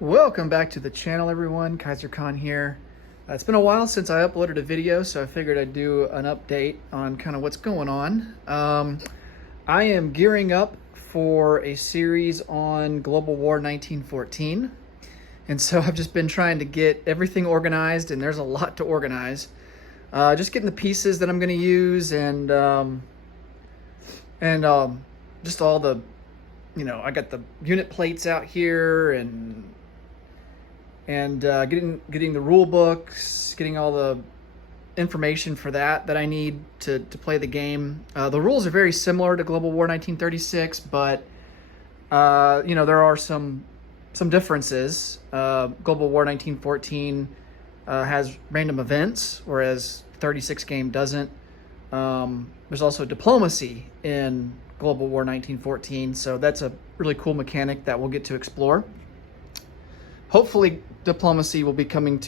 Welcome back to the channel, everyone. Kaiser Khan here. It's been a while since I uploaded a video, so I figured I'd do an update on kind of what's going on. I am gearing up for a series on Global War 1914, and so I've just been trying to get everything organized, and there's a lot to organize. Just getting the pieces that I'm going to use, and just all the, I got the unit plates out here, and getting the rule books, getting all the information for that I need to play the game. The rules are very similar to Global War 1936, but there are some differences. Global War 1914 has random events, whereas 36 game doesn't. There's also diplomacy in Global War 1914, so that's a really cool mechanic that we'll get to explore. Hopefully diplomacy will be coming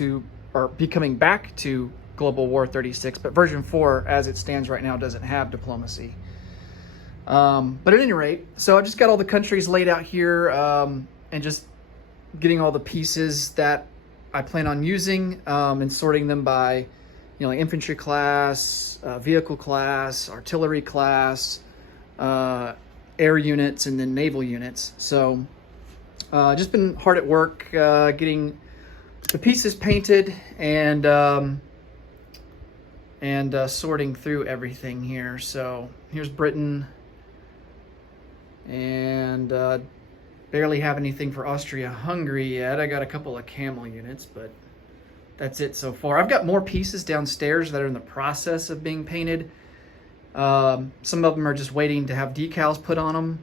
back to Global War 36, but version 4 as it stands right now doesn't have diplomacy. But at any rate, so I just got all the countries laid out here, and just getting all the pieces that I plan on using, and sorting them by like infantry class, vehicle class, artillery class, air units, and then naval units. So just been hard at work getting the pieces painted and sorting through everything here. So here's Britain, and barely have anything for Austria-Hungary yet. I got a couple of camel units, but that's it so far. I've got more pieces downstairs that are in the process of being painted. Some of them are just waiting to have decals put on them.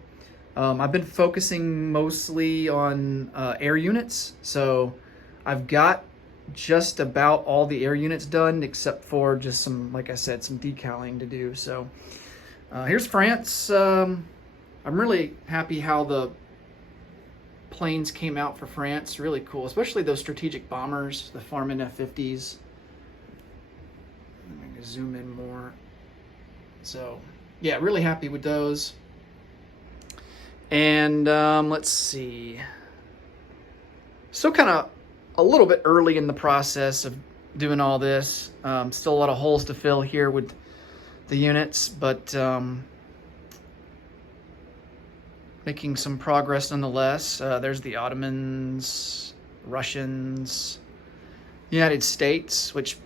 I've been focusing mostly on air units, so I've got just about all the air units done except for just some, like I said, some decaling to do. So here's France. I'm really happy how the planes came out for France. Really cool, especially those strategic bombers, the Farman F-50s. I'm going to zoom in more. So yeah, really happy with those. And let's see. Still kind of a little bit early in the process of doing all this. Still a lot of holes to fill here with the units, but making some progress nonetheless. There's the Ottomans, Russians, United States, which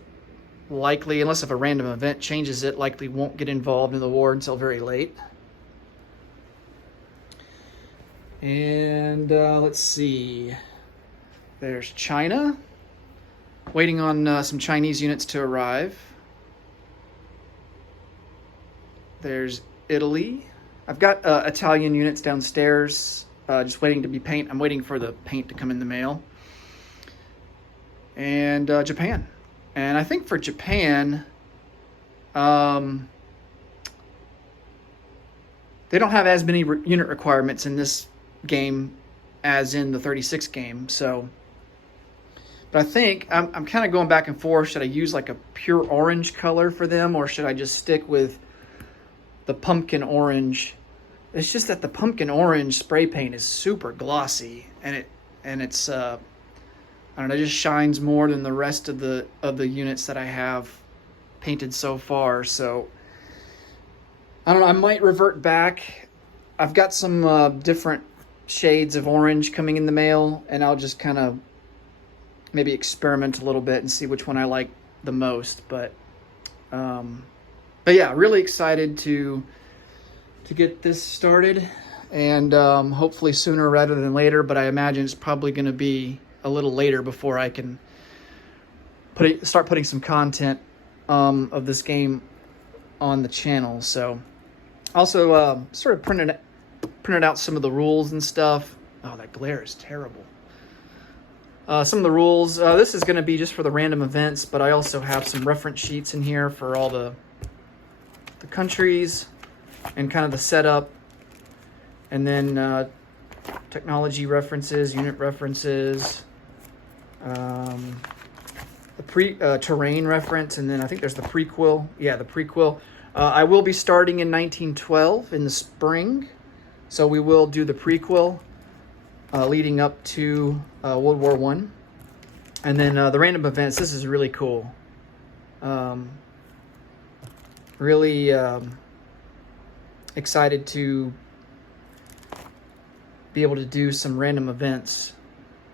likely, unless if a random event changes it, likely won't get involved in the war until very late. And let's see. There's China. Waiting on some Chinese units to arrive. There's Italy. I've got Italian units downstairs, just waiting to be painted. I'm waiting for the paint to come in the mail. And Japan. And I think for Japan, they don't have as many unit requirements in this game as in the 36 game. So, but I think I'm kind of going back and forth. Should I use like a pure orange color for them, or should I just stick with the pumpkin orange? It's just that the pumpkin orange spray paint is super glossy, and it's I don't know, it just shines more than the rest of the units that I have painted so far. So I don't know, I might revert back. I've got some different shades of orange coming in the mail, and I'll just kind of maybe experiment a little bit and see which one I like the most. But yeah, really excited to get this started, and hopefully sooner rather than later, but I imagine it's probably going to be a little later before I can start putting some content of this game on the channel. So also sort of printed out some of the rules and stuff. Oh, that glare is terrible. Some of the rules. This is going to be just for the random events, but I also have some reference sheets in here for all the countries and kind of the setup, and then technology references, unit references, the terrain reference, and then I think there's the prequel. Yeah, the prequel. I will be starting in 1912 in the spring, so we will do the prequel. leading up to World War One. And then the random events, this is really cool. Really excited to be able to do some random events.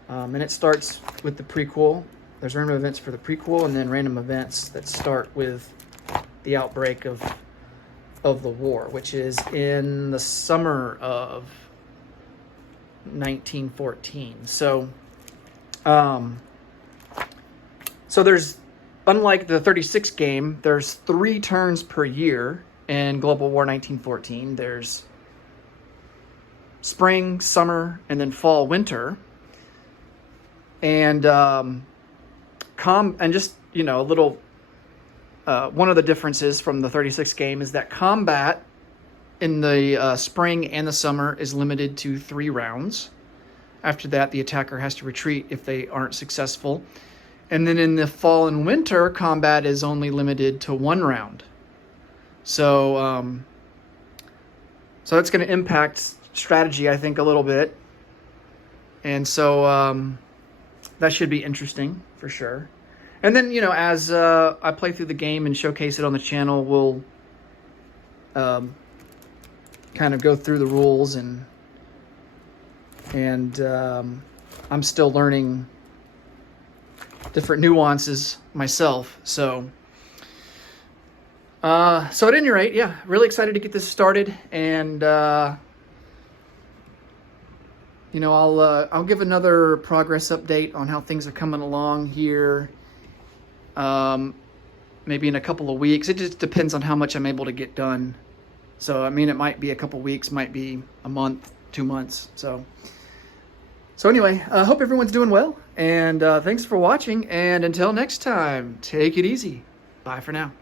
And it starts with the prequel. There's random events for the prequel, and then random events that start with the outbreak of the war, which is in the summer of 1914. So there's, unlike the 36 game, there's 3 turns per year in Global War 1914. There's spring, summer, and then fall, winter. And just, you know, a little, one of the differences from the 36 game is that combat in the spring and the summer is limited to 3 rounds. After that, the attacker has to retreat if they aren't successful. And then in the fall and winter, combat is only limited to 1 round. So, so that's going to impact strategy, I think, a little bit. And so that should be interesting for sure. And then, you know, as I play through the game and showcase it on the channel, we'll kind of go through the rules, and I'm still learning different nuances myself. So at any rate, yeah, really excited to get this started, and you know, I'll give another progress update on how things are coming along here. Maybe in a couple of weeks. It just depends on how much I'm able to get done. So, I mean, it might be a couple weeks, might be a month, 2 months. So anyway, I hope everyone's doing well, and thanks for watching, and until next time, take it easy. Bye for now.